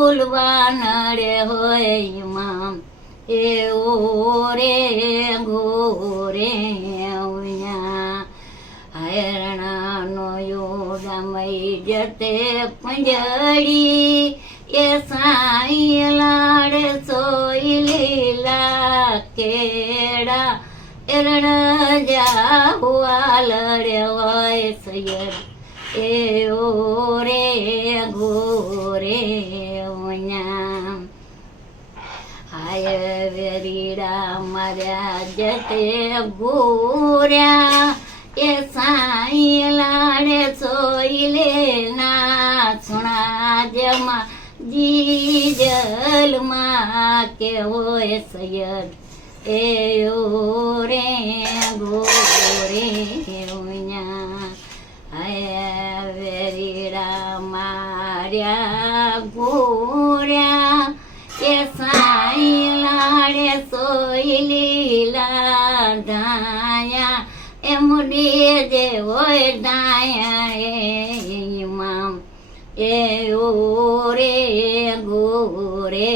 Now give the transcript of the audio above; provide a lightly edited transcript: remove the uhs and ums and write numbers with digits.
ભૂલવા નડે હોય માં એવો રે ગોરે હરણાનો યોગામય જતે પંજડી એ સાઈ લાડે સોઈ લીલા કેડા એરણ જાહુઆ લડે હોય સૈયદ એવો રે ગોરે હાય વેરીડા માર્યા જતે ગોર્યા એ સાઈ લાડે સોઈ લે ના સુણા જમા જીજલમાં કે હોય સૈયદ એવો રે ગોરે હાય વેરીડા માર્યા ગોર્યા એ સાઈ લાડે સોઈ લીલા ધાયા એ મુડી જે હોય ધાયા એ ઓ રે ગોરે